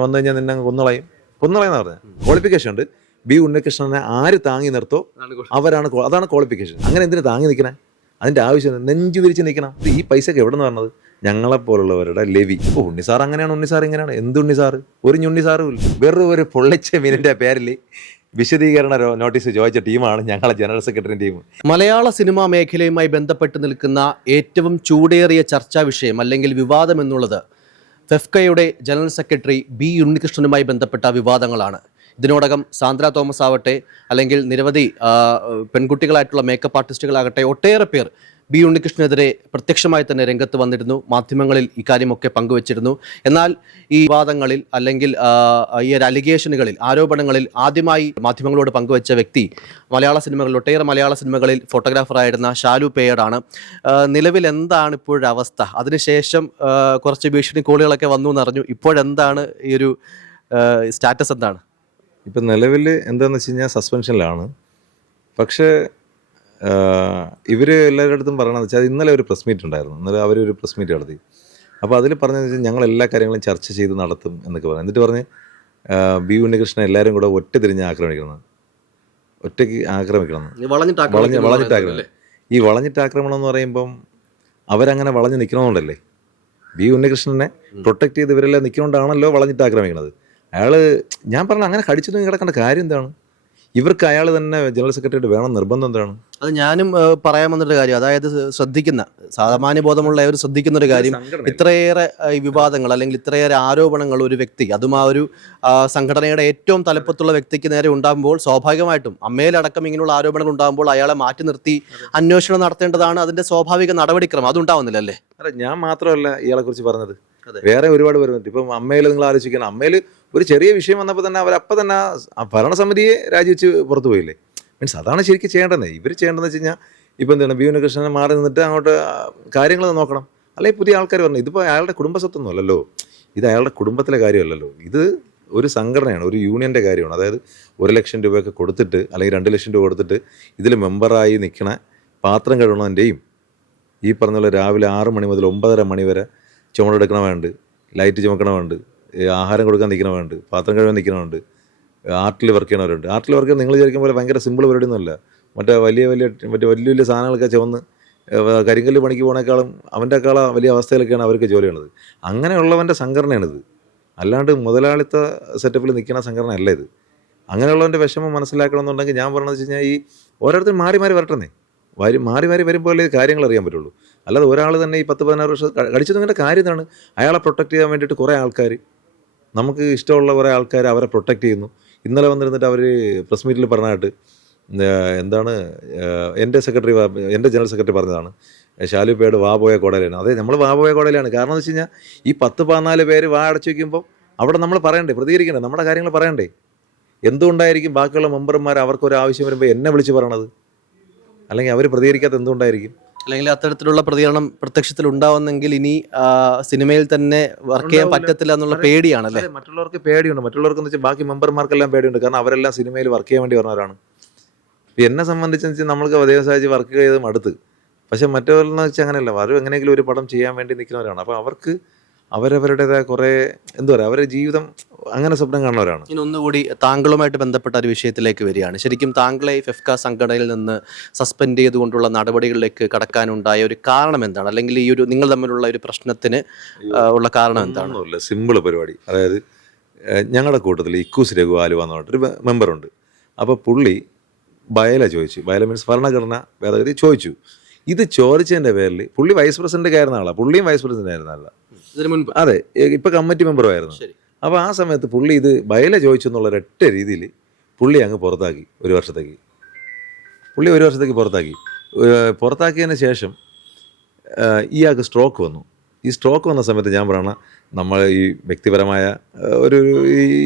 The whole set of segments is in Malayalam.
വന്നു കഴിഞ്ഞാൽ നിന്നെ കൊന്നുകളയും എന്ന് പറഞ്ഞത്. ക്വാളിഫിക്കേഷൻ ഉണ്ട്. ബി ഉണ്ണികൃഷ്ണനെ ആര് താങ്ങി നിർത്തോ അതാണ് ക്വാളിഫിക്കേഷൻ. അങ്ങനെ എന്തിനു താങ്ങി നിൽക്കണേ? അതിൻ്റെ ആവശ്യം നെഞ്ചു വിരിച്ച് നിൽക്കണം. ഈ പൈസക്ക് എവിടെ നിന്ന് പറഞ്ഞത്? ഞങ്ങളെപ്പോലുള്ളവരുടെ ലെവി. ഉണ്ണിസാർ അങ്ങനെയാണ്, ഉണ്ണിസാർ ഇങ്ങനെയാണ്. എന്ത് ഉണ്ണിസാറ്? ഒരു ഉണ്ണിസാറും ഇല്ല. വെറും ഒരു പൊള്ളിച്ച മീനിൻ്റെ പേരിൽ വിശദീകരണ നോട്ടീസ് ചോദിച്ച ടീമാണ് ഞങ്ങളെ ജനറൽ സെക്രട്ടറി ടീം. മലയാള സിനിമാ മേഖലയുമായി ബന്ധപ്പെട്ട് നിൽക്കുന്ന ഏറ്റവും ചൂടേറിയ ചർച്ചാ വിഷയം അല്ലെങ്കിൽ വിവാദം എന്നുള്ളത് ഫെഫ്കയുടെ ജനറൽ സെക്രട്ടറി ബി ഉണ്ണികൃഷ്ണനുമായി ബന്ധപ്പെട്ട വിവാദങ്ങളാണ്. ഇതിനോടകം സാന്ദ്ര തോമസ് ആവട്ടെ, അല്ലെങ്കിൽ നിരവധി പെൺകുട്ടികളായിട്ടുള്ള മേക്കപ്പ് ആർട്ടിസ്റ്റുകളാകട്ടെ, ഒട്ടേറെ പേർ ബി ഉണ്ണികൃഷ്ണനെതിരെ പ്രത്യക്ഷമായി തന്നെ രംഗത്ത് വന്നിരുന്നു. മാധ്യമങ്ങളിൽ ഇക്കാര്യമൊക്കെ പങ്കുവച്ചിരുന്നു. എന്നാൽ ഈ വിവാദങ്ങളിൽ അല്ലെങ്കിൽ ഈ ഒരു അലിഗേഷനുകളിൽ, ആരോപണങ്ങളിൽ ആദ്യമായി മാധ്യമങ്ങളോട് പങ്കുവച്ച വ്യക്തി ഒട്ടേറെ മലയാള സിനിമകളിൽ ഫോട്ടോഗ്രാഫറായിരുന്ന ഷാലു പേയറാണ്. നിലവിൽ എന്താണ് ഇപ്പോഴത്തെ അവസ്ഥ? അതിനുശേഷം കുറച്ച് ഭീഷണി കോളുകളൊക്കെ വന്നു എന്നറിഞ്ഞു. ഇപ്പോഴെന്താണ് ഈ ഒരു സ്റ്റാറ്റസ് എന്താണ്? ഇപ്പം നിലവിൽ എന്താണെന്ന് വെച്ച് കഴിഞ്ഞാൽ സസ്പെൻഷനിലാണ്. പക്ഷേ ഇവർ എല്ലാവരുടെ അടുത്തും പറയണമെന്ന് വെച്ചാൽ ഇന്നലെ ഒരു പ്രസ് മീറ്റ് ഉണ്ടായിരുന്നു. ഇന്നലെ അവരൊരു പ്രസ് മീറ്റ് നടത്തി. അപ്പോൾ അതിൽ പറഞ്ഞതെന്ന് വെച്ചാൽ ഞങ്ങൾ എല്ലാ കാര്യങ്ങളും ചർച്ച ചെയ്ത് നടത്തും എന്നൊക്കെ പറഞ്ഞു. എന്നിട്ട് പറഞ്ഞ് ബി ഉണ്ണികൃഷ്ണൻ എല്ലാവരും കൂടെ ഒറ്റ ഒറ്റയ്ക്ക് ആക്രമിക്കണം. വളഞ്ഞിട്ട് ഈ വളഞ്ഞിട്ടാക്രമണം എന്ന് പറയുമ്പം അവരങ്ങനെ വളഞ്ഞ് നിൽക്കണമെന്നുണ്ടല്ലേ? ബി ഉണ്ണികൃഷ്ണനെ പ്രൊട്ടക്ട് ചെയ്ത് ഇവരെല്ലാം നിൽക്കണോണ്ടാണല്ലോ വളഞ്ഞിട്ട് ആക്രമിക്കുന്നത്. ഞാൻ പറഞ്ഞ അങ്ങനെ കടിച്ചിട്ട് കിടക്കേണ്ട കാര്യം എന്താണ്? ഇവർക്ക് അയാൾ തന്നെ ജനറൽ സെക്രട്ടറി വേണം നിർബന്ധം എന്താണ്? അത് ഞാനും പറയാൻ വന്നൊരു കാര്യം, അതായത് സാമാന്യ ബോധമുള്ളവർ ശ്രദ്ധിക്കുന്ന ഒരു കാര്യം, ഇത്രയേറെ വിവാദങ്ങൾ അല്ലെങ്കിൽ ഇത്രയേറെ ആരോപണങ്ങൾ ഒരു വ്യക്തി, അതും ആ ഒരു സംഘടനയുടെ ഏറ്റവും തലപ്പത്തുള്ള വ്യക്തിക്ക് നേരെ ഉണ്ടാകുമ്പോൾ സ്വാഭാവികമായിട്ടും അമ്മയിലടക്കം ഇങ്ങനെയുള്ള ആരോപണങ്ങൾ ഉണ്ടാകുമ്പോൾ അയാളെ മാറ്റി നിർത്തി അന്വേഷണം നടത്തേണ്ടതാണ് അതിന്റെ സ്വാഭാവിക നടപടിക്രമം. അതുണ്ടാവുന്നില്ല അല്ലേ? അതെ, ഞാൻ മാത്രമല്ല ഇയാളെ കുറിച്ച് പറഞ്ഞത്, വേറെ ഒരുപാട് പേരുണ്ട്. ഇപ്പം അമ്മയിൽ നിങ്ങൾ ആലോചിക്കണം, അമ്മയിൽ ഒരു ചെറിയ വിഷയം വന്നപ്പോൾ തന്നെ അവരപ്പം തന്നെ ഭരണസമിതിയെ രാജിവെച്ച് പുറത്തു പോയില്ലേ? മീൻസ് അതാണ് ശരിക്കും ചെയ്യേണ്ടത്. ഇവർ ചെയ്യേണ്ടതെന്ന് വെച്ച് കഴിഞ്ഞാൽ ഇപ്പം എന്താണ്, ബി ഉണ്ണികൃഷ്ണനെ മാറി നിന്നിട്ട് അങ്ങോട്ട് കാര്യങ്ങൾ നോക്കണം. അല്ലെങ്കിൽ പുതിയ ആൾക്കാർ പറഞ്ഞു, ഇതിപ്പോൾ അയാളുടെ കുടുംബസ്വത്തൊന്നും അല്ലല്ലോ, ഇത് അയാളുടെ കുടുംബത്തിലെ കാര്യമല്ലല്ലോ, ഇത് ഒരു സംഘടനയാണ്, ഒരു യൂണിയൻ്റെ കാര്യമാണ്. അതായത് 1 ലക്ഷം രൂപയൊക്കെ കൊടുത്തിട്ട് അല്ലെങ്കിൽ 2 ലക്ഷം രൂപ കൊടുത്തിട്ട് ഇതിൽ മെമ്പറായി നിൽക്കണ പാത്രം കഴുകണതിൻ്റെയും ഈ പറഞ്ഞ രാവിലെ 6 മണി മുതൽ 9:30 മണി വരെ ചുമടെടുക്കണ വേണ്ട, ലൈറ്റ് ചുമക്കണ വേണ്ട, ആഹാരം കൊടുക്കാൻ നിൽക്കണ വേണ്ട, പാത്രം കഴുകാൻ നിൽക്കണമുണ്ട്, ആർട്ടിൽ വർക്ക് ചെയ്യണവരുണ്ട്. ആർട്ടിൽ വർക്ക് നിങ്ങൾ വിചാരിക്കും പോലെ ഭയങ്കര സിമ്പിൾ പരിപാടിയൊന്നുമല്ല. വലിയ സാധനങ്ങളൊക്കെ ചുവന്ന് കരിങ്കല്ല് പണിക്ക് പോണേക്കാളും അവൻ്റെക്കാളും വലിയ അവസ്ഥയിലൊക്കെയാണ് അവർക്ക് ജോലിയാണത്. അങ്ങനെയുള്ളവൻ്റെ സംഘടനയാണിത്, അല്ലാണ്ട് മുതലാളിത്ത സെറ്റപ്പിൽ നിൽക്കുന്ന സംഘടന അല്ല ഇത്. അങ്ങനെയുള്ളവൻ്റെ വിഷമം മനസ്സിലാക്കണമെന്നുണ്ടെങ്കിൽ ഞാൻ പറഞ്ഞതെന്ന് വെച്ച് കഴിഞ്ഞാൽ ഈ ഓരോരുത്തരും മാറി വരട്ടെന്നേ, മാറി വരുമ്പോൾ കാര്യങ്ങൾ അറിയാൻ പറ്റുള്ളൂ. അല്ലാതെ ഒരാൾ തന്നെ ഈ 10-16 വർഷം കടിച്ചതിൻ്റെ കാര്യം എന്താണ്? അയാളെ പ്രൊട്ടക്ട് ചെയ്യാൻ വേണ്ടിയിട്ട് കുറേ ആൾക്കാർ, നമുക്ക് ഇഷ്ടമുള്ള കുറേ ആൾക്കാർ അവരെ പ്രൊട്ടക്ട് ചെയ്യുന്നു. ഇന്നലെ വന്നിരുന്നിട്ട് അവർ പ്രസ് മീറ്റിൽ പറഞ്ഞായിട്ട് എന്താണ്, എൻ്റെ ജനറൽ സെക്രട്ടറി പറഞ്ഞതാണ് ഷാലു പേട് വാ പോയ കോടതിയിലാണ്. അതെ, നമ്മൾ വാ പോയ കോടതിയിലാണ്. കാരണം എന്ന് വെച്ച് കഴിഞ്ഞാൽ ഈ 10-14 പേര് വാ അടച്ചു വയ്ക്കുമ്പോൾ അവിടെ നമ്മൾ പറയണ്ടേ, പ്രതികരിക്കണ്ടേ, നമ്മുടെ കാര്യങ്ങൾ പറയണ്ടേ? എന്തുകൊണ്ടായിരിക്കും ബാക്കിയുള്ള മെമ്പർമാർ അവർക്കൊരു ആവശ്യം വരുമ്പോൾ എന്നെ വിളിച്ച് പറയണത്? അല്ലെങ്കിൽ അവർ പ്രതികരിക്കാത്ത എന്തുകൊണ്ടായിരിക്കും? അല്ലെങ്കിൽ അത്തരത്തിലുള്ള പ്രതികരണം പ്രത്യക്ഷത്തിൽ ഉണ്ടാവുന്നെങ്കിൽ ഇനി സിനിമയിൽ തന്നെ വർക്ക് ചെയ്യാൻ പറ്റത്തില്ല എന്നുള്ള പേടിയാണല്ലേ? മറ്റുള്ളവർക്ക് പേടിയുണ്ട്. മറ്റുള്ളവർക്ക് വെച്ചാൽ ബാക്കി മെമ്പർമാർക്കെല്ലാം പേടിയുണ്ട്. കാരണം അവരെല്ലാം സിനിമയിൽ വർക്ക് ചെയ്യാൻ വേണ്ടി പറഞ്ഞവരാണ്. എന്നെ സംബന്ധിച്ചെന്ന് വെച്ചാൽ നമ്മൾക്ക് ദേവസാജി വർക്ക് ചെയ്ത് മടുത്ത്. പക്ഷെ മറ്റവരെന്ന് വെച്ചാൽ അങ്ങനെയല്ല, അവർ എങ്ങനെയെങ്കിലും ഒരു പടം ചെയ്യാൻ വേണ്ടി നിൽക്കുന്നവരാണ്. അപ്പോൾ അവർക്ക് അവരവരുടേതായ കുറേ എന്താ പറയുക, അവരുടെ ജീവിതം അങ്ങനെ സ്വപ്നം കാണുന്നവരാണ്. ഇനി ഒന്നുകൂടി താങ്കളുമായിട്ട് ബന്ധപ്പെട്ട ഒരു വിഷയത്തിലേക്ക് വരികയാണ്. ശരിക്കും താങ്കളെ ഫെഫ്ക സംഘടനയിൽ നിന്ന് സസ്പെൻഡ് ചെയ്തുകൊണ്ടുള്ള നടപടികളിലേക്ക് കടക്കാനുണ്ടായ ഒരു കാരണം എന്താണ്? അല്ലെങ്കിൽ ഈ ഒരു നിങ്ങൾ തമ്മിലുള്ള ഒരു പ്രശ്നത്തിന് ഉള്ള കാരണം എന്താണ്? സിമ്പിൾ പരിപാടി. അതായത് ഞങ്ങളുടെ കൂട്ടത്തിൽ ഇക്കൂസ് രഘു ആലുവ എന്ന് പറഞ്ഞിട്ടൊരു മെമ്പറുണ്ട്. അപ്പോൾ പുള്ളി ബയല ചോദിച്ചു, ബയല മീൻസ് ഭരണഘടന ഭേദഗതി ചോദിച്ചു. ഇത് ചോദിച്ചതിൻ്റെ പേരിൽ പുള്ളി വൈസ് പ്രസിഡന്റ് ആയിരുന്ന ആളാണ്, പുള്ളിയും വൈസ് പ്രസിഡന്റ് ആയിരുന്ന ആളാണ്. അതെ, ഇപ്പൊ കമ്മിറ്റി മെമ്പറും ആയിരുന്നു. അപ്പോൾ ആ സമയത്ത് പുള്ളി ഇത് ബയല ചോദിച്ചു എന്നുള്ള ഒരൊറ്റ രീതിയിൽ പുള്ളി അങ്ങ് പുറത്താക്കി. ഒരു വർഷത്തേക്ക് പുറത്താക്കിയതിന് ശേഷം ഇയാൾക്ക് സ്ട്രോക്ക് വന്നു. ഈ സ്ട്രോക്ക് വന്ന സമയത്ത് ഞാൻ പറയണ നമ്മൾ ഈ വ്യക്തിപരമായ ഒരു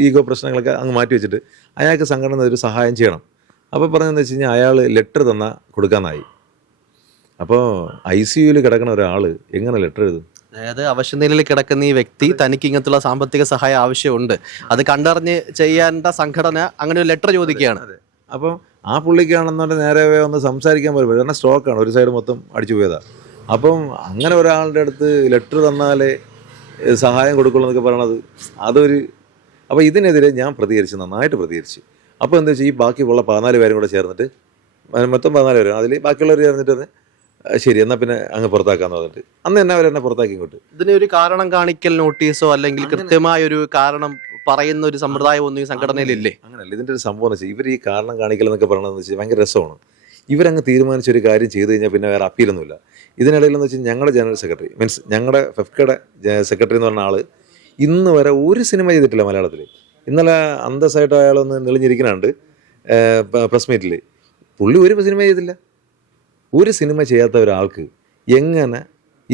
ഈഗോ പ്രശ്നങ്ങളൊക്കെ അങ്ങ് മാറ്റി വെച്ചിട്ട് അയാൾക്ക് സംഘടന ഒരു സഹായം ചെയ്യണം. അപ്പോൾ പറഞ്ഞതെന്ന് വെച്ച് കഴിഞ്ഞാൽ അയാൾ ലെറ്റർ കൊടുക്കാനായി. അപ്പോൾ ICUവിൽ കിടക്കുന്ന ഒരാൾ എങ്ങനെ ലെറ്റർ എഴുതും? അതായത് അവശനിലയിൽ കിടക്കുന്ന ഈ വ്യക്തി തനിക്ക് ഇങ്ങനത്തുള്ള സാമ്പത്തിക സഹായം ആവശ്യമുണ്ട്, അത് കണ്ടറിഞ്ഞ് ചെയ്യേണ്ട സംഘടന അങ്ങനെ ഒരു ലെറ്റർ ചോദിക്കുകയാണ്. അപ്പം ആ പുള്ളിക്കാണെന്നുണ്ടെങ്കിൽ നേരെ ഒന്ന് സംസാരിക്കാൻ പറ്റും. കാരണം സ്ട്രോക്കാണ്, ഒരു സൈഡ് മൊത്തം അടിച്ചു പോയതാണ്. അപ്പം അങ്ങനെ ഒരാളുടെ അടുത്ത് ലെറ്റർ തന്നാലേ സഹായം കൊടുക്കുള്ളൂ എന്നൊക്കെ പറയണത് അതൊരു അപ്പോൾ ഇതിനെതിരെ ഞാൻ പ്രതികരിച്ച്, നന്നായിട്ട് പ്രതികരിച്ചു. അപ്പോൾ എന്താ വെച്ചാൽ ഈ ബാക്കിയുള്ള 14 പേരും കൂടെ ചേർന്നിട്ട്, മൊത്തം 14 പേരും, അതിൽ ബാക്കിയുള്ളവർ ചേർന്നിട്ട് തന്നെ ശരി എന്നാൽ പിന്നെ അങ്ങ് പുറത്താക്കാന്ന് പറഞ്ഞിട്ട് അന്ന് തന്നെ അവരെന്നെ പുറത്താക്കി ഇങ്ങോട്ട്. ഇതിന് ഒരു കാരണം കാണിക്കൽ നോട്ടീസോ അല്ലെങ്കിൽ കൃത്യമായ ഒരു കാരണം പറയുന്ന ഒരു സമ്പ്രദായം ഒന്നും ഈ സംഘടനയിലില്ലേ? അങ്ങനെയല്ല, ഇതിൻ്റെ ഒരു സംഭവം എന്ന് വെച്ചാൽ ഇവർ ഈ കാരണം കാണിക്കൽ എന്നൊക്കെ പറയണതെന്ന് വെച്ചാൽ ഭയങ്കര രസമാണ്. ഇവരങ്ങ് തീരുമാനിച്ച ഒരു കാര്യം ചെയ്ത് കഴിഞ്ഞാൽ പിന്നെ വേറെ അപ്പീലൊന്നുമില്ല. ഇതിനിടയിലെന്ന് വെച്ചാൽ ഞങ്ങളുടെ ജനറൽ സെക്രട്ടറി, മീൻസ് ഞങ്ങളുടെ ഫെഫ്കയുടെ സെക്രട്ടറി എന്ന് പറഞ്ഞ ആൾ ഇന്ന് വരെ ഒരു സിനിമ ചെയ്തിട്ടില്ല മലയാളത്തിൽ. ഇന്നലെ അന്തസ്സായിട്ട് അയാളൊന്ന് നെളിഞ്ഞിരിക്കുന്നുണ്ട് പ്രസ് മീറ്റിൽ. പുള്ളി ഒരു സിനിമ ചെയ്തില്ല. ഒരു സിനിമ ചെയ്യാത്ത ഒരാൾക്ക് എങ്ങനെ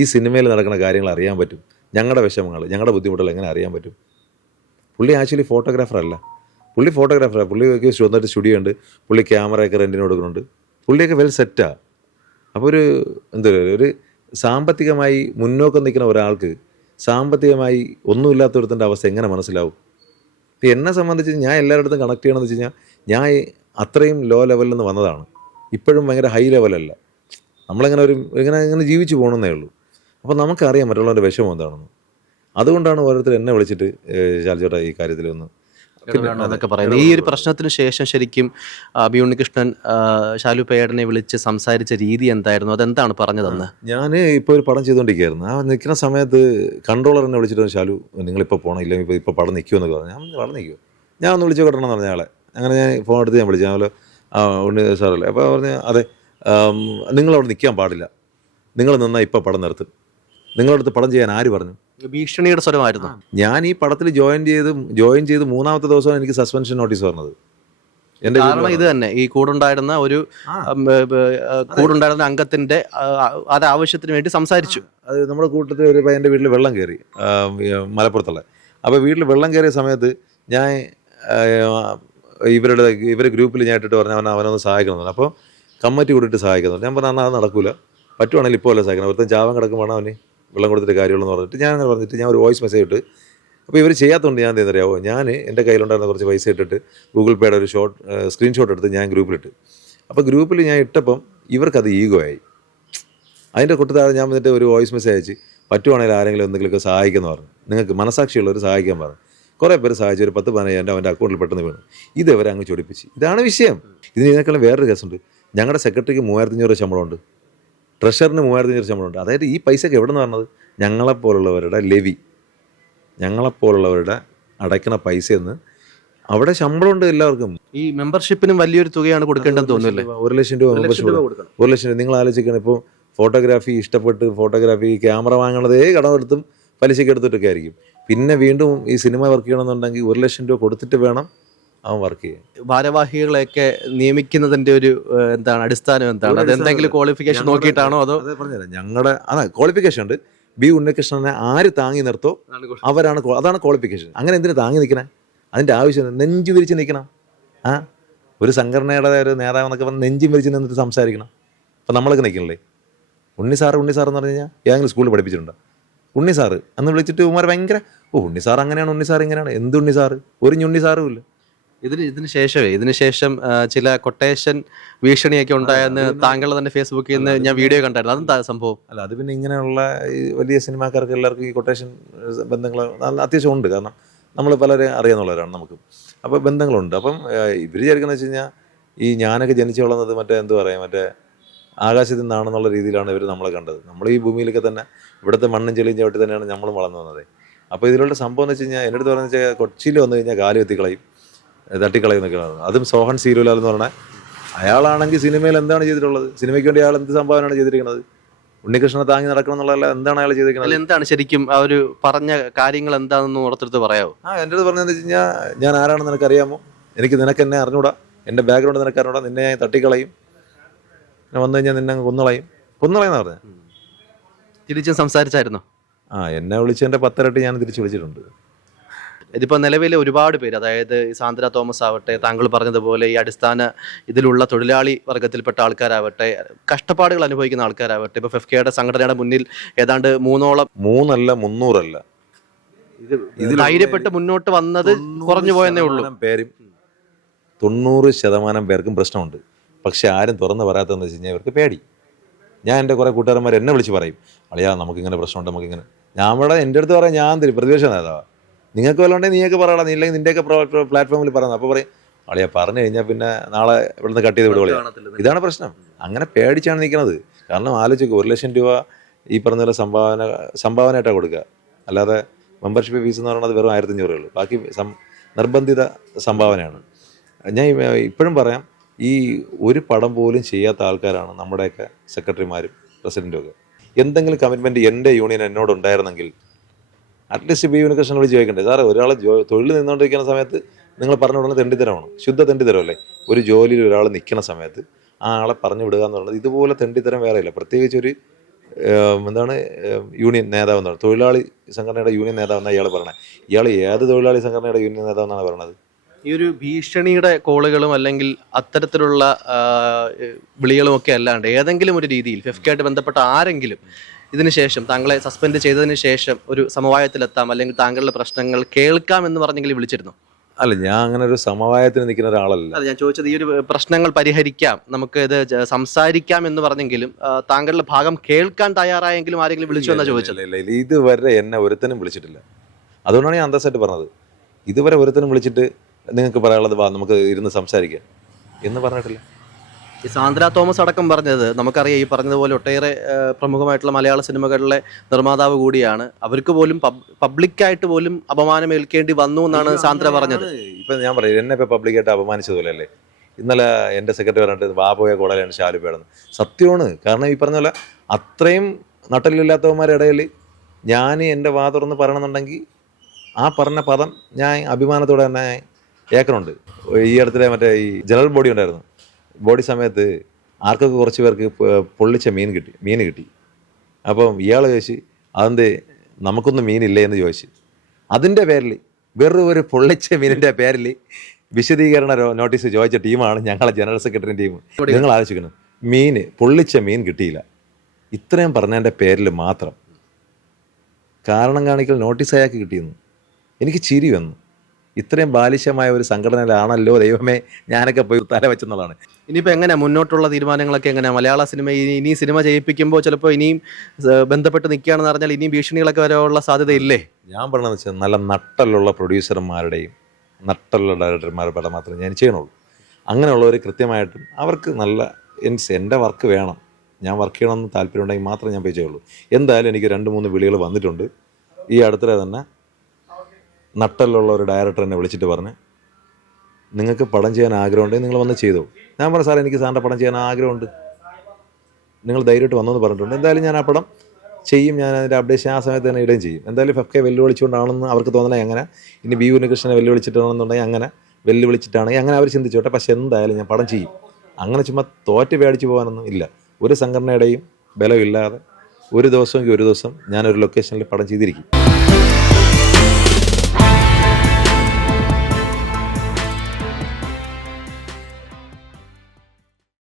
ഈ സിനിമയിൽ നടക്കുന്ന കാര്യങ്ങൾ അറിയാൻ പറ്റും? ഞങ്ങളുടെ വിഷമങ്ങൾ, ഞങ്ങളുടെ ബുദ്ധിമുട്ടുകൾ എങ്ങനെ അറിയാൻ പറ്റും? പുള്ളി ആക്ച്വലി ഫോട്ടോഗ്രാഫറല്ല, പുള്ളി ഫോട്ടോഗ്രാഫറാണ്. പുള്ളിക്ക് സ്വന്തമായിട്ട് സ്റ്റുഡിയോ ഉണ്ട്, പുള്ളി ക്യാമറയൊക്കെ റെൻറ്റിന് കൊടുക്കുന്നുണ്ട്, പുള്ളിയൊക്കെ വെൽ സെറ്റാണ്. അപ്പോൾ ഒരു സാമ്പത്തികമായി മുന്നോക്കം നിൽക്കുന്ന ഒരാൾക്ക് സാമ്പത്തികമായി ഒന്നുമില്ലാത്തൊരുത്തിൻ്റെ അവസ്ഥ എങ്ങനെ മനസ്സിലാവും? ഇപ്പം എന്നെ സംബന്ധിച്ച് ഞാൻ എല്ലാവരുടെ കണക്ട് ചെയ്യണമെന്ന് വെച്ച് കഴിഞ്ഞാൽ ഞാൻ അത്രയും ലോ ലെവലിൽ നിന്ന് വന്നതാണ്. ഇപ്പോഴും ഭയങ്കര ഹൈ ലെവലല്ല. നമ്മളിങ്ങനെ ഇങ്ങനെ ജീവിച്ചു പോകണമെന്നേ ഉള്ളൂ. അപ്പോൾ നമുക്കറിയാം മറ്റുള്ളവരുടെ വിഷമം എന്താണെന്ന്. അതുകൊണ്ടാണ് ഓരോരുത്തർ എന്നെ വിളിച്ചിട്ട് ശാലിച്ചേട്ടാ ഈ കാര്യത്തിൽ ഒന്ന് എന്നൊക്കെ പറയുന്നത്. ഈ ഒരു പ്രശ്നത്തിന് ശേഷം ശരിക്കും ബി ഉണ്ണികൃഷ്ണൻ ശാലു പേടനെ വിളിച്ച് സംസാരിച്ച രീതി എന്തായിരുന്നു? അതെന്താണ് പറഞ്ഞതെന്ന്? ഞാൻ ഇപ്പോൾ ഒരു പടം ചെയ്തുകൊണ്ടിരിക്കുകയായിരുന്നു. ആ നിൽക്കുന്ന സമയത്ത് കൺട്രോളർ എന്നെ വിളിച്ചിട്ട്, ശാലു നിങ്ങളിപ്പോൾ പോകണം, ഇല്ലെങ്കിൽ ഇപ്പോൾ പടം നിൽക്കുമെന്നൊക്കെ പറഞ്ഞു. ഞാൻ പടം നിൽക്കുമോ, ഞാൻ ഒന്ന് വിളിച്ചു കിട്ടണം എന്ന് പറഞ്ഞ ആളെ. അങ്ങനെ ഞാൻ ഫോൺ എടുത്ത് ഞാൻ വിളിച്ചു. ഞാൻ ഉണ്ണി സാറല്ലേ? അപ്പോൾ പറഞ്ഞ് അതെ, നിങ്ങളവിടെ നിൽക്കാൻ പാടില്ല, നിങ്ങൾ നിന്നാൽ ഇപ്പോൾ പടം നിർത്തും, നിങ്ങളടുത്ത് പടം ചെയ്യാൻ ആര് പറഞ്ഞു? ഭീഷണിയുടെ സ്വരമായിരുന്നു. ഞാൻ ഈ പടത്തിൽ ജോയിൻ ചെയ്ത് 3-ാമത്തെ ദിവസമാണ് എനിക്ക് സസ്പെൻഷൻ നോട്ടീസ് പറഞ്ഞത്. എൻ്റെ കാരണം ഇത് തന്നെ, ഈ കൂടുണ്ടായിരുന്ന അംഗത്തിന്റെ ആവശ്യത്തിന് വേണ്ടി സംസാരിച്ചു. അത് നമ്മുടെ കൂട്ടത്തിൽ ഒരു പയ്യൻ്റെ വീട്ടിൽ വെള്ളം കയറി, മലപ്പുറത്തുള്ള. അപ്പോൾ വീട്ടിൽ വെള്ളം കയറിയ സമയത്ത് ഞാൻ ഇവരെ ഗ്രൂപ്പിൽ ഞാൻ ഇട്ടിട്ട് പറഞ്ഞു അവനൊന്ന് സഹായിക്കണം. അപ്പോൾ കമ്മിറ്റി കൂടിയിട്ട് സഹായിക്കുന്നു. ഞാൻ പറഞ്ഞു അത് നടക്കില്ല, പറ്റുവാണെങ്കിൽ ഇപ്പോൾ അല്ല സഹായിക്കണം, ഒരുത്തൻ ചാവൻ കിടക്കുമ്പോൾ അവന് വെള്ളം കൊടുത്തിട്ട് കാര്യമുള്ളൂ എന്ന് പറഞ്ഞിട്ട് ഞാൻ അങ്ങനെ പറഞ്ഞിട്ട് ഞാൻ ഒരു വോയിസ് മെസ്സേജ് ഇട്ട്. അപ്പോൾ ഇവർ ചെയ്യാത്തതുകൊണ്ട് ഞാൻ എന്തറിയാമോ, ഞാൻ എൻ്റെ കയ്യിലുണ്ടായിരുന്ന കുറച്ച് പൈസ ഇട്ടിട്ട് ഗൂഗിൾ പേയുടെ ഒരു സ്ക്രീൻഷോട്ട് എടുത്ത് ഞാൻ ഗ്രൂപ്പിലിട്ട്. അപ്പോൾ ഗ്രൂപ്പിൽ ഞാൻ ഇട്ടപ്പം ഇവർക്കത് ഈഗോ ആയി. അതിൻ്റെ കൂട്ടത്താഴെ ഞാൻ വന്നിട്ട് ഒരു വോയിസ് മെസ്സേജ് അയച്ച്, പറ്റുവാണെങ്കിൽ ആരെങ്കിലും എന്തെങ്കിലുമൊക്കെ സഹായിക്കുമെന്ന് പറഞ്ഞു, നിങ്ങൾക്ക് മനസാക്ഷിയുള്ളവർ സഹായിക്കാൻ പറഞ്ഞു. കുറേ പേര് സഹായിച്ചു. ഒരു 10-15 അവൻ്റെ അക്കൗണ്ടിൽ പെട്ടെന്ന് വീണു. ഇതവരെ അങ്ങ് ചൊടിപ്പിച്ച്. ഇതാണ് വിഷയം. ഇതിനേക്കാളും വേറൊരു കേസുണ്ട്. ഞങ്ങളുടെ സെക്രട്ടറിക്ക് 3500 ശമ്പളമുണ്ട്, ട്രഷറിന് 3500 ശമ്പളമുണ്ട്. അതായത് ഈ പൈസയൊക്കെ എവിടെ നിന്ന് പറഞ്ഞത്? ഞങ്ങളെപ്പോലുള്ളവരുടെ ലെവി, ഞങ്ങളെപ്പോലുള്ളവരുടെ അടയ്ക്കണ പൈസയെന്ന്. അവിടെ ശമ്പളമുണ്ട് എല്ലാവർക്കും. ഈ മെമ്പർഷിപ്പിനും വലിയൊരു തുകയാണ് കൊടുക്കേണ്ടതെന്ന് തോന്നുന്നില്ലേ? 1 ലക്ഷം രൂപ മെമ്പർഷിപ്പ്. 1 ലക്ഷം രൂപ. നിങ്ങൾ ആലോചിക്കണം, ഇപ്പോൾ ഫോട്ടോഗ്രാഫി ഇഷ്ടപ്പെട്ട് ഫോട്ടോഗ്രാഫി ക്യാമറ വാങ്ങണതേ കടമെടുത്തും പലിശയ്ക്ക് എടുത്തിട്ടൊക്കെ ആയിരിക്കും. പിന്നെ വീണ്ടും ഈ സിനിമ വർക്ക് ചെയ്യണമെന്നുണ്ടെങ്കിൽ 1 ലക്ഷം രൂപ കൊടുത്തിട്ട് വേണം അവൻ വർക്ക് ചെയ്യാൻ. ഭാരവാഹികളെയൊക്കെ നിയമിക്കുന്നതിന്റെ ഒരു അടിസ്ഥാനം എന്താണ്? അത് എന്തെങ്കിലും ക്വാളിഫിക്കേഷൻ നോക്കിയിട്ടാണോ? അതോ പറഞ്ഞുതരാം. ഞങ്ങളുടെ ക്വാളിഫിക്കേഷൻ ഉണ്ട്. ബി ഉണ്ണികൃഷ്ണനെ ആര് താങ്ങി നിർത്തോ അതാണ് ക്വാളിഫിക്കേഷൻ. അങ്ങനെ എന്തിനു താങ്ങി നിൽക്കണേ? അതിൻ്റെ ആവശ്യം നെഞ്ചു വിരിച്ച് നിൽക്കണം. ഒരു സംഘടനയുടെ ഒരു നേതാവെന്നൊക്കെ പറഞ്ഞ് നെഞ്ചും വിരിച്ച് നിന്നിട്ട് സംസാരിക്കണം. അപ്പം നമ്മളൊക്കെ നിൽക്കണില്ലേ? ഉണ്ണി സാറ് എന്ന് പറഞ്ഞു കഴിഞ്ഞാൽ ഏതെങ്കിലും സ്കൂളിൽ പഠിപ്പിച്ചിട്ടുണ്ടോ? ഉണ്ണി സാറ് അന്ന് വിളിച്ചിട്ട് ഉമാർ ഭയങ്കര ഉണ്ണി സാർ അങ്ങനെയാണ്, ഉണ്ണി സാർ ഇങ്ങനെയാണ്. എന്ത് ഉണ്ണി സാറ്? ഒരു ഉണ്ണി സാറും ഇല്ല. ഇതിന് ശേഷം ചില കൊട്ടേഷൻ ഭീഷണിയൊക്കെ ഉണ്ടായെന്ന് താങ്കൾ തന്നെ ഫേസ്ബുക്കിൽ നിന്ന് ഞാൻ വീഡിയോ കണ്ടായിരുന്നു. അതെന്താ സംഭവം? അല്ല, അത് പിന്നെ ഇങ്ങനെയുള്ള ഈ വലിയ സിനിമാക്കാർക്ക് എല്ലാവർക്കും ഈ കൊട്ടേഷൻ ബന്ധങ്ങൾ അത്യാവശ്യം ഉണ്ട്. കാരണം നമ്മൾ പലരെ അറിയാവുന്നവരാണ് നമുക്ക്. അപ്പോൾ ബന്ധങ്ങളുണ്ട്. അപ്പം ഇവർ വിചാരിക്കുന്നത് വെച്ച് കഴിഞ്ഞാൽ ഈ ഞാനൊക്കെ ജനിച്ചു വളർന്നത് എന്താ പറയുക, ആകാശത്തിൽ നിന്നാണെന്നുള്ള രീതിയിലാണ് ഇവർ നമ്മളെ കണ്ടത്. നമ്മൾ ഈ ഭൂമിയിലൊക്കെ തന്നെ ഇവിടുത്തെ മണ്ണും ചെളിയും ചവിട്ടി തന്നെയാണ് നമ്മളും വളർന്നു വന്നത്. അപ്പോൾ ഇതിലുള്ള സംഭവം എന്ന് വെച്ച് കഴിഞ്ഞാൽ എൻ്റെ അടുത്ത് പറഞ്ഞു വെച്ചാൽ കൊച്ചിയിൽ വന്നു കഴിഞ്ഞാൽ കാല് എത്തിക്കളയും, തട്ടിക്കളയും എന്നൊക്കെയാണ്. അതും സോഹൻ സീരുലാൽ എന്ന് പറഞ്ഞാൽ അയാളാണെങ്കിൽ സിനിമയിൽ എന്താണ് ചെയ്തിട്ടുള്ളത്? സിനിമയ്ക്ക് വേണ്ടി അയാൾ എന്ത് സംഭാവനയാണ് ചെയ്തിരിക്കുന്നത്? ഉണ്ണികൃഷ്ണനെ താങ്ങി നടക്കണം എന്നുള്ളതല്ല, എന്താണ് അയാൾ ചെയ്തിരിക്കുന്നത്? എന്താണ് ശരിക്കും ആ ഒരു പറഞ്ഞ കാര്യങ്ങൾ എന്താണെന്ന് ഓർത്തെടുത്ത് പറയാമോ? എൻ്റെ അടുത്ത് പറഞ്ഞതെന്ന് വെച്ച് കഴിഞ്ഞാൽ, ഞാൻ ആരാണെന്ന് നിനക്കറിയാമോ? നിനക്ക് എന്നെ അറിഞ്ഞൂടാ, എൻ്റെ ബാക്ക്ഗ്രൗണ്ട് നിനക്ക് അറിഞ്ഞൂടാ, നിന്നെ ഞാൻ തട്ടിക്കളയും, വന്നു കഴിഞ്ഞാൽ നിന്നെ കൊന്നുകളയെന്ന് പറഞ്ഞത്. തിരിച്ചും സംസാരിച്ചായിരുന്നോ? എന്നെ വിളിച്ച് എൻ്റെ 10 ഇരട്ടി ഞാൻ തിരിച്ച് വിളിച്ചിട്ടുണ്ട്. ഇതിപ്പോൾ നിലവിലെ ഒരുപാട് പേര്, അതായത് സാന്ദ്ര തോമസ് ആവട്ടെ, താങ്കൾ പറഞ്ഞതുപോലെ ഈ അടിസ്ഥാന ഇതിലുള്ള തൊഴിലാളി വർഗത്തിൽപ്പെട്ട ആൾക്കാരാവട്ടെ, കഷ്ടപ്പാടുകൾ അനുഭവിക്കുന്ന ആൾക്കാരാവട്ടെ, ഇപ്പോൾ ഫെഫ്കയുടെ സംഘടനയുടെ മുന്നിൽ ഏതാണ്ട് 300 ധൈര്യപ്പെട്ട് മുന്നോട്ട് വന്നത് കുറഞ്ഞു പോയെന്നേ ഉള്ളൂ. 90% പേർക്കും പ്രശ്നമുണ്ട്. പക്ഷെ ആരും തുറന്ന് പറയാത്തതെന്ന് വെച്ച് കഴിഞ്ഞാൽ ഇവർക്ക് പേടി. ഞാൻ എൻ്റെ കുറേ കൂട്ടുകാരന്മാർ എന്നെ വിളിച്ച് പറയും, അളിയാ നമുക്കിങ്ങനെ പ്രശ്നമുണ്ട്, നമുക്കിങ്ങനെ. എൻ്റെ അടുത്ത് പറയാം, ഞാൻ പ്രതിപക്ഷ നേതാവാണ്, നിങ്ങൾക്ക് വല്ലതുണ്ടെങ്കിൽ നീയൊക്കെ പറയണം, നീ ഇല്ലെങ്കിൽ നിൻ്റെയൊക്കെ പ്ലാറ്റ്ഫോമിൽ പറയുന്നത്. അപ്പോൾ പറയും അളിയാ പറഞ്ഞു കഴിഞ്ഞാൽ പിന്നെ നാളെ ഇവിടുന്ന് കട്ട് ചെയ്ത് വിടുക. ഇതാണ് പ്രശ്നം. അങ്ങനെ പേടിച്ചാണ് നിൽക്കുന്നത്. കാരണം ആലോചിക്കുക, 1 ലക്ഷം രൂപ ഈ പറഞ്ഞ പോലെ സംഭാവനയായിട്ടാണ് കൊടുക്കുക. അല്ലാതെ മെമ്പർഷിപ്പ് ഫീസ് എന്ന് പറയുന്നത് വെറും 1500 ഉള്ളൂ. ബാക്കി നിർബന്ധിത സംഭാവനയാണ്. ഞാൻ ഇപ്പോഴും പറയാം, ഈ ഒരു പടം പോലും ചെയ്യാത്ത ആൾക്കാരാണ് നമ്മുടെയൊക്കെ സെക്രട്ടറിമാരും പ്രസിഡൻറ്റും ഒക്കെ. എന്തെങ്കിലും കമ്മിറ്റ്മെൻറ്റ് എൻ്റെ യൂണിയൻ എന്നോട് ഉണ്ടായിരുന്നെങ്കിൽ അറ്റ്ലീസ്റ്റ് ബി ഉണ്ണികൃഷ്ണൻ വിളിച്ച് ചോദിക്കണ്ടേ, സാറേ ഒരാൾ തൊഴിൽ നിന്നുകൊണ്ടിരിക്കുന്ന സമയത്ത് നിങ്ങൾ പറഞ്ഞു വിടുന്ന തെണ്ടിത്തരമാണ്, ശുദ്ധ തെണ്ടിത്തരമല്ലേ? ഒരു ജോലിയിൽ ഒരാൾ നിൽക്കുന്ന സമയത്ത് ആ ആളെ പറഞ്ഞു വിടുക എന്ന് പറയുന്നത് ഇതുപോലെ തെണ്ടിത്തരം വേറെ ഇല്ല. പ്രത്യേകിച്ച് ഒരു യൂണിയൻ നേതാവ് എന്നാണ്, തൊഴിലാളി സംഘടനയുടെ യൂണിയൻ നേതാവെന്നാണ് ഇയാൾ പറയണത്. ഇയാൾ ഏത് തൊഴിലാളി സംഘടനയുടെ യൂണിയൻ നേതാവെന്നാണ് പറയണത്? ഈ ഒരു ഭീഷണിയുടെ കോളുകളും അല്ലെങ്കിൽ അത്തരത്തിലുള്ള വിളികളും ഒക്കെ അല്ലാണ്ട് ഏതെങ്കിലും ഒരു രീതിയിൽ ഫെഫ്കയായിട്ട് ബന്ധപ്പെട്ട ആരെങ്കിലും ഇതിനുശേഷം താങ്കളെ സസ്പെൻഡ് ചെയ്തതിന് ശേഷം ഒരു സമവായത്തിലെത്താം അല്ലെങ്കിൽ താങ്കളുടെ പ്രശ്നങ്ങൾ കേൾക്കാം എന്ന് പറഞ്ഞെങ്കിലും വിളിച്ചിരുന്നു? അല്ല, ഞാൻ അങ്ങനെ ഒരു സമവായത്തിന് നിൽക്കുന്ന ഒരാളല്ല. അല്ല, ഞാൻ ചോദിച്ചത് ഈ ഒരു പ്രശ്നങ്ങൾ പരിഹരിക്കാം, നമുക്ക് ഇത് സംസാരിക്കാം എന്ന് പറഞ്ഞെങ്കിലും താങ്കളുടെ ഭാഗം കേൾക്കാൻ തയ്യാറായെങ്കിലും ആരെങ്കിലും വിളിച്ചു എന്നാ ചോദിച്ചത്? ഇല്ല, ഇതുവരെ എന്നെ ഒരുത്തനും വിളിച്ചിട്ടില്ല. അതുകൊണ്ടാണ് ഞാൻ അന്തസ്സായിട്ട് പറഞ്ഞത്. ഇതുവരെ ഒരുത്തനും വിളിച്ചിട്ട് നിങ്ങൾക്ക് പറയാനുള്ളത് വാ നമുക്ക് ഇരുന്ന് സംസാരിക്കാം എന്ന് പറഞ്ഞിട്ടില്ല. ഈ സാന്ദ്ര തോമസ് അടക്കം പറഞ്ഞത് നമുക്കറിയാം, ഈ പറഞ്ഞതുപോലെ ഒട്ടേറെ പ്രമുഖമായിട്ടുള്ള മലയാള സിനിമകളിലെ നിർമ്മാതാവ് കൂടിയാണ്. അവർക്ക് പോലും പബ്ലിക്കായിട്ട് പോലും അപമാനം ഏൽക്കേണ്ടി വന്നു എന്നാണ് സാന്ദ്ര പറഞ്ഞത്. ഇപ്പം ഞാൻ പറയും, എന്നെ ഇപ്പം പബ്ലിക്കായിട്ട് അപമാനിച്ചതുപോലെ അല്ലേ? ഇന്നലെ എൻ്റെ സെക്രട്ടറി പറഞ്ഞിട്ട് വാ പോയ കോടലാണ് ശാലുപേടെന്ന്. സത്യമാണ്. കാരണം ഈ പറഞ്ഞ പോലെ അത്രയും നട്ടലില്ലാത്തവന്മാരുടെ ഇടയിൽ ഞാൻ എൻ്റെ വാ തുറന്ന് പറയണമെന്നുണ്ടെങ്കിൽ ആ പറഞ്ഞ പദം ഞാൻ അഭിമാനത്തോടെ തന്നെ ഏക്കറുണ്ട്. ഈ അടുത്തിടെ മറ്റേ ഈ ജനറൽ ബോഡി ഉണ്ടായിരുന്നു. ബോഡി സമയത്ത് ആർക്കൊക്കെ കുറച്ച് പേർക്ക് പൊള്ളിച്ച മീൻ കിട്ടി. അപ്പം ഇയാൾ ചോദിച്ച് അതെന്തേ നമുക്കൊന്നും മീനില്ലേ എന്ന് ചോദിച്ച്, അതിൻ്റെ പേരിൽ വെറും ഒരു പൊള്ളിച്ച മീനിൻ്റെ പേരിൽ വിശദീകരണ നോട്ടീസ് ചോദിച്ച ടീമാണ് ഞങ്ങളെ ജനറൽ സെക്രട്ടറി ടീം. നിങ്ങൾ ആലോചിക്കണം, പൊള്ളിച്ച മീൻ കിട്ടിയില്ല, ഇത്രയും പറഞ്ഞതിൻ്റെ പേരിൽ മാത്രം കാരണം കാണിക്കൽ നോട്ടീസ് അയാൾക്ക് കിട്ടിയെന്ന്. എനിക്ക് ചിരി വന്നു. ഇത്രയും ബാലിശമായ ഒരു സംഘടനയിലാണല്ലോ ദൈവമേ ഞാനൊക്കെ പോയി തല വെച്ചെന്നുള്ളതാണ്. ഇനിയിപ്പോൾ എങ്ങനെയാണ് മുന്നോട്ടുള്ള തീരുമാനങ്ങളൊക്കെ എങ്ങനെയാണ്? മലയാള സിനിമ ഇനി സിനിമ ചെയ്യിപ്പിക്കുമ്പോൾ ചിലപ്പോൾ ഇനിയും ബന്ധപ്പെട്ട് നിൽക്കുകയാണെന്ന് പറഞ്ഞാൽ ഇനിയും ഭീഷണികളൊക്കെ വരാനുള്ള സാധ്യതയില്ലേ? ഞാൻ പറഞ്ഞതെന്ന് വെച്ചാൽ നല്ല നട്ടലുള്ള പ്രൊഡ്യൂസർമാരുടെയും നട്ടലുള്ള ഡയറക്ടർമാരുടെ പടം മാത്രമേ ഞാൻ ചെയ്യണുള്ളൂ. അങ്ങനെയുള്ളവർ കൃത്യമായിട്ടും അവർക്ക് നല്ല എൻ്റെ വർക്ക് വേണം, ഞാൻ വർക്ക് ചെയ്യണമെന്ന് താല്പര്യമുണ്ടെങ്കിൽ മാത്രമേ ഞാൻ പോയി ചെയ്യുള്ളൂ. എന്തായാലും എനിക്ക് 2-3 വിളികൾ വന്നിട്ടുണ്ട്. ഈ അടുത്തിടെ തന്നെ നട്ടലുള്ള ഒരു ഡയറക്ടർ എന്നെ വിളിച്ചിട്ട് പറഞ്ഞ് നിങ്ങൾക്ക് പടം ചെയ്യാൻ ആഗ്രഹമുണ്ടെങ്കിൽ നിങ്ങൾ വന്ന് ചെയ്തോ. ഞാൻ പറഞ്ഞു സാർ എനിക്ക് സാറിൻ്റെ പടം ചെയ്യാൻ ആഗ്രഹമുണ്ട്, നിങ്ങൾ ധൈര്യമായിട്ട് വന്നെന്ന് പറഞ്ഞിട്ടുണ്ട്. എന്തായാലും ഞാൻ ആ പടം ചെയ്യും, ഞാൻ അതിൻ്റെ അപ്ഡേഷൻ ആ സമയത്ത് തന്നെ ഇടുകയും ചെയ്യും. എന്തായാലും ഫെഫ്കയെ വെല്ലുവിളിച്ചുകൊണ്ടാണെന്ന് അവർക്ക് തോന്നണേ അങ്ങനെ, ഇനി ബി ഉണ്ണികൃഷ്ണനെ വെല്ലുവിളിച്ചിട്ടാണെന്നുണ്ടെങ്കിൽ അങ്ങനെ വെല്ലുവിളിച്ചിട്ടാണെങ്കിൽ അങ്ങനെ അവർ ചിന്തിച്ചോട്ടെ. പക്ഷെ എന്തായാലും ഞാൻ പടം ചെയ്യും. അങ്ങനെ ചുമ്മാ തോറ്റ് പേടിച്ച് പോകാനൊന്നും ഇല്ല. ഒരു സംഘടനയുടെയും ബലമില്ലാതെ ഒരു ദിവസമെങ്കിൽ ഒരു ദിവസം ഞാനൊരു ലൊക്കേഷനിൽ പടം ചെയ്തിരിക്കും.